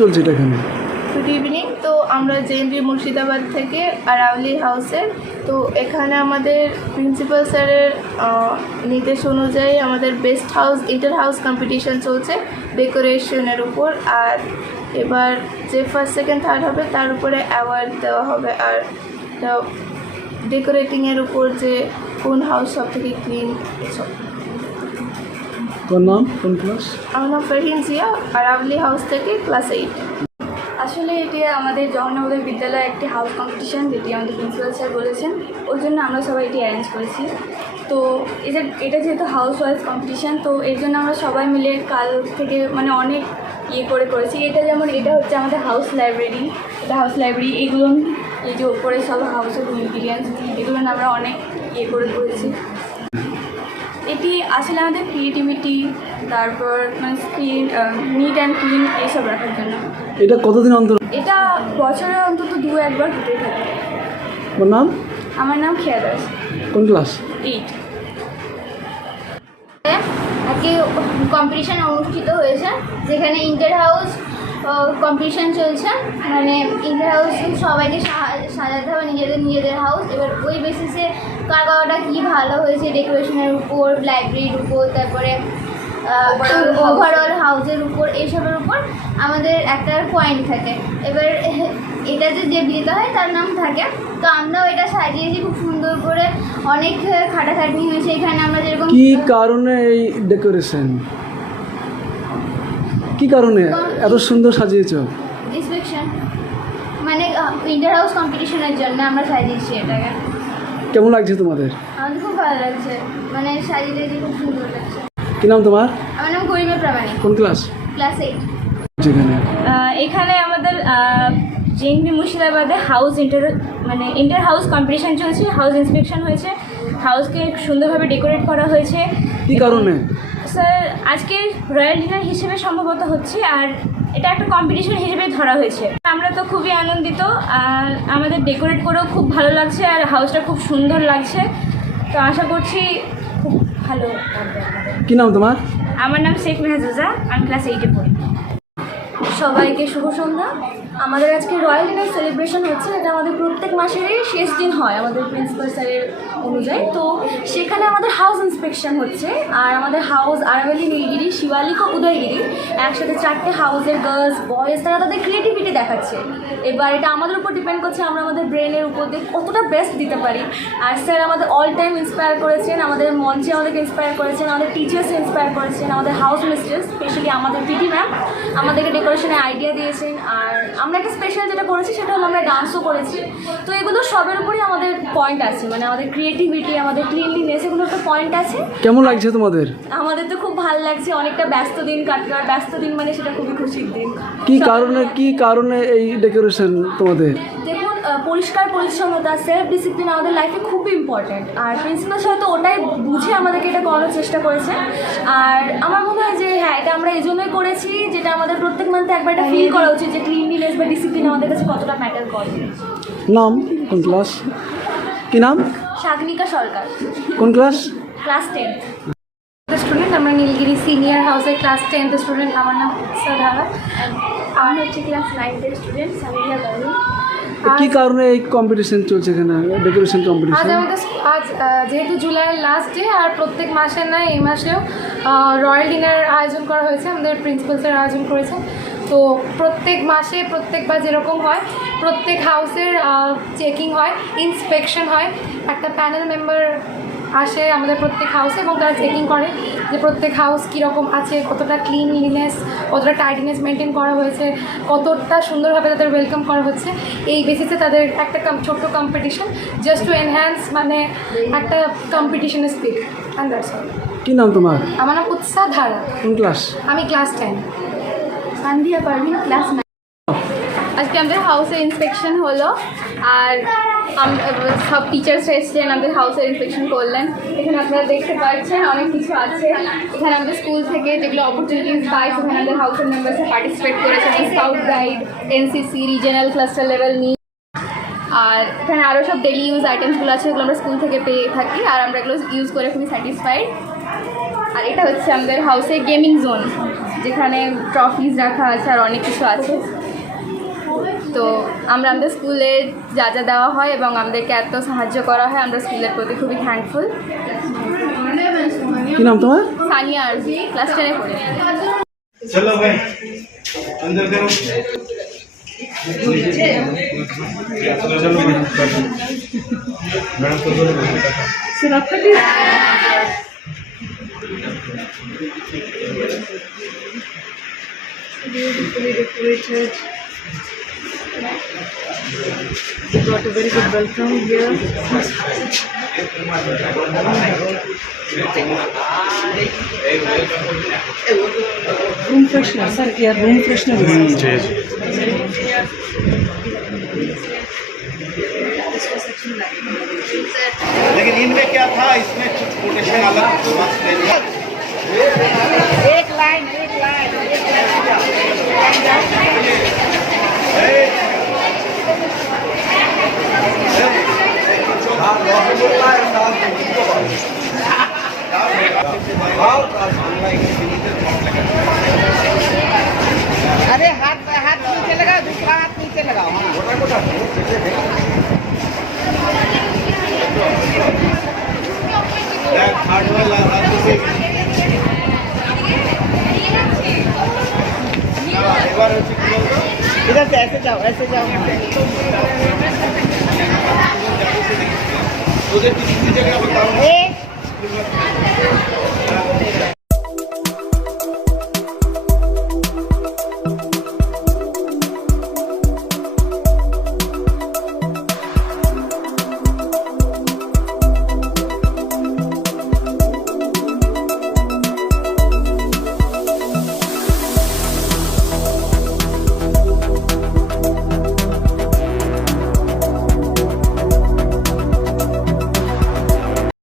চলছে এটা এখানে? Good evening. তো আমরা জেএনভি মুর্শিদাবাদ থেকে আরাউলি হাউসের, তো এখানে আমাদের প্রিন্সিপাল স্যারের নির্দেশ অনুযায়ী আমাদের best house inter house competition চলছে ডেকোরেশনের উপর। আর এবার যে ফার্স্ট সেকেন্ড থার্ড হবে তার উপরে অ্যাওয়ার্ড দেওয়া হবে। আর ডেকোরেটিংয়ের উপর যে কোন হাউস সব থেকে ক্লিন এসব। তোর নাম, কোন ক্লাস? আমার নাম ফারহিন জিয়া, আরাউলি হাউস থেকে ক্লাস 8। আসলে এটি আমাদের জগন্নাথ বিদ্যালয়ে একটি হাউস কম্পিটিশান, যেটি আমাদের প্রিন্সিপাল স্যার বলেছেন, ওই জন্য আমরা সবাই এটি অ্যারেঞ্জ করেছি। তো এটা যেহেতু হাউস ওয়াইজ কম্পিটিশান, তো এর জন্য আমরা সবাই মিলে কাল থেকে অনেক করেছি। এটা হচ্ছে আমাদের হাউস লাইব্রেরি, এগুলো এই যে ওপরে সব হাউসের ইনগ্রিডিয়েন্টস, এগুলো আমরা অনেক করেছি। এটি আসলে আমাদের ক্রিয়েটিভিটি, তারপর নিট অ্যান্ড ক্লিন এইসব রাখার জন্য। এটা কতদিন অন্তর? এটা বছরে অন্তত 2-1 হতেই থাকে। তোমার নাম? আমার নাম খেয়া দাস। কোন ক্লাস? 8। আজকে কম্পিটিশান অনুষ্ঠিত হয়েছে, যেখানে ইন্টার হাউস কম্পিটিশান চলছে। ইন্টার হাউস সবাইকে সাজাতে হবে নিজেদের হাউস। এবার ওই বেসিসে কারটা কী ভালো হয়েছে, ডেকোরেশনের উপর, লাইব্রেরির উপর, তারপরে ওভারঅল হাউসের উপর, এইসবের উপর আমাদের একটা পয়েন্ট থাকে। এবার এটা যে বিয়েতে হয় তার নাম থাকে। তো আমরাও এটা সাজিয়েছি খুব সুন্দর করে, অনেক খাটাখাটনি হয়েছে এখানে। আমরা যেরকম কি কারণে এই ডেকোরেশন, কি কারণে এত সুন্দর সাজিয়েছো? ইন্সপেকশন ইন্টার হাউস কম্পিটিশনের জন্য আমরা সাজিয়েছি এটাকে। কেমন লাগছে তোমাদের? আমাদের খুব ভালো লাগছে, সাজিয়ে খুব সুন্দর লাগছে। কি নাম তোমার? আমার নাম গরিমা প্রামাণিক, কোন ক্লাস? ক্লাস 8। যেখানে এখানে আমাদের জেএনভি মুর্শিদাবাদে ইন্টার হাউস কম্পিটিশান চলছে, হাউস ইন্সপেকশন হয়েছে, হাউসকে সুন্দরভাবে ডেকোরেট করা হয়েছে। কি কারণে? স্যার আজকে রয়্যাল ডিনার হিসেবে সম্ভবত হচ্ছে, আর এটা একটা কম্পিটিশন হিসেবে ধরা হয়েছে। আমরা তো খুবই আনন্দিত, আর আমাদের ডেকোরেট করেও খুব ভালো লাগছে, আর হাউসটা খুব সুন্দর লাগছে। তো আশা করছি খুব ভালো লাগবে। কি নাম তোমার? আমার নাম শেখ মেহাজুজা, আমি ক্লাস 8-এ পড়ি। সবাইকে শুভ সন্ধ্যা। আমাদের আজকে রয়্যাল ডিনার সেলিব্রেশন হচ্ছে। এটা আমাদের প্রত্যেক মাসেরই শেষ দিন হয় আমাদের প্রিন্সিপাল স্যারের অনুযায়ী। তো সেখানে আমাদের হাউস ইন্সপেকশন হচ্ছে, আর আমাদের হাউস আরাবলি, নীলগিরি, শিবালিক ও উদয়গিরি একসাথে 4টে হাউসের গার্লস বয়েজ তারা তাদের ক্রিয়েটিভিটি দেখাচ্ছে। এবার এটা আমাদের উপর ডিপেন্ড করছে আমরা আমাদের ব্রেনের উপর দিয়ে কতটা বেস্ট দিতে পারি। আর স্যার আমাদের অল টাইম ইন্সপায়ার করেছেন, আমাদের মঞ্চে আমাদেরকে ইন্সপায়ার করেছেন, আমাদের টিচার্স ইন্সপায়ার করেছেন, আমাদের হাউস মিস্ট্রেস, স্পেশালি আমাদের পিটি ম্যাম আমাদেরকে ডেকোরেশনের আইডিয়া দিয়েছেন। আর আমরা একটা স্পেশাল যেটা করেছি সেটা হলো আমরা ডান্সও করেছি। তো এগুলো সবের উপরই আমাদের পয়েন্ট আছে, আমাদের ক্রিয়েটিভিটি, আমাদের ক্লিনলিনেস, এগুলো একটা পয়েন্ট আছে। কেমন লাগছে তোমাদের? আমাদের তো খুব ভালো লাগছে, অনেকটা ব্যস্ত দিন কাটবে, আর ব্যস্ত দিন সেটা খুবই খুশির দিন। কি কারণে এই ডেকোরেশন তোমাদের? দেখুন, পরিষ্কার পরিচ্ছন্নতা, সেলফ ডিসিপ্লিন আমাদের লাইফে খুবই ইম্পর্ট্যান্ট। আর প্রিন্সিপাল স্যার তো ওটাই বুঝে আমাদেরকে এটা করানোর চেষ্টা করেছে। আর আমার মনে হয় যে হ্যাঁ, এটা আমরা এই জন্যই করেছি, যেটা আমাদের প্রত্যেক মান্থে একবার এটা ফিল করা উচিত যে ক্লিনলিনেস বা ডিসিপ্লিন আমাদের কাছে কতটা ম্যাটার করে। নাম, কোন ক্লাস? কি নাম? শাগনিকা সরকার, কোন ক্লাস? ক্লাস 10। স্টুডেন্ট, আমরা নীলগিরি সিনিয়র হাউসের ক্লাস 10 স্টুডেন্ট। আমার নাম সাধারা, আমি হচ্ছে ক্লাস 9-এর স্টুডেন্ট, সামিয়া গালু। কি কারণে এই কম্পিটিশন চলছে এখানে, ডেকোরেশন কম্পিটিশন? আজ যেহেতু জুলাইয়ের লাস্ট ডে, আর প্রত্যেক মাসে না এই মাসেও রয়্যাল ডিনার আয়োজন করা হয়েছে, আমাদের প্রিন্সিপাল স্যার আয়োজন করেছেন। তো প্রত্যেক মাসে প্রত্যেকবার যেরকম হয়, প্রত্যেক হাউসের চেকিং হয়, ইন্সপেকশন হয়, একটা প্যানেল মেম্বার আসে আমাদের প্রত্যেক হাউসে এবং তারা চেকিং করে যে প্রত্যেক হাউস কীরকম আছে, কতটা ক্লিনলিনেস, কতটা টাইডিনেস মেনটেন করা হয়েছে, কতটা সুন্দরভাবে তাদের ওয়েলকাম করা হচ্ছে। এই বেসিসে তাদের একটা ছোট্ট কম্পিটিশন, জাস্ট টু এনহ্যান্স একটা কম্পিটিশনের স্পিড, অ্যান্ড দ্যাটস অল। কি নাম তোমার? আমার নাম উৎসাহ ধারা। কোন ক্লাস? আমি ক্লাস 10। সান্ধিয়া পারভিন, ক্লাস 9। আজকে আমাদের হাউসের ইন্সপেকশন হলো, আর সব টিচার্স এসেছেন, আমাদের হাউসের ইন্সপেকশন করলেন। এখানে আপনারা দেখতে পাচ্ছেন অনেক কিছু আছে। এখানে আমাদের স্কুল থেকে যেগুলো অপরচুনিটিস পাই, সেখানে আমাদের হাউসের মেম্বার্সে পার্টিসিপেট করেছে, scout guide, NCC, regional cluster level নিয়ে। আর এখানে আরও সব ডেলি ইউজ আইটেমসগুলো আছে, এগুলো আমরা স্কুল থেকে পেয়ে থাকি, আর আমরা এগুলো ইউজ করে খুবই স্যাটিসফাইড। আর এটা হচ্ছে আমাদের হাউসে গেমিং জোন। যেখানে ট্রফিজ রাখা আছে আর অনেক কিছু আছে। তো আমরা আমাদের স্কুলে যা যা দেওয়া হয় এবং আমাদেরকে এত সাহায্য করা হয়, আমরা স্কুলের প্রতি খুবই থ্যাঙ্কফুল। কি নাম তোমার? সানিয়া আরজি, ক্লাস 10-এ পড়ি। चलो भाई अंदर करो madam Beautifully decorated. We got a very good welcome here. Room freshener, sir. Yeah, room freshener. लेकिन इनमें क्या था, इसमें कोटेशन अलग एक लाइन अरे हाथ नीचे लगाओ, दूसरा हाथ नीचे लगाओ। इधर से ऐसे जाओ उधर किसी जगह बताओ।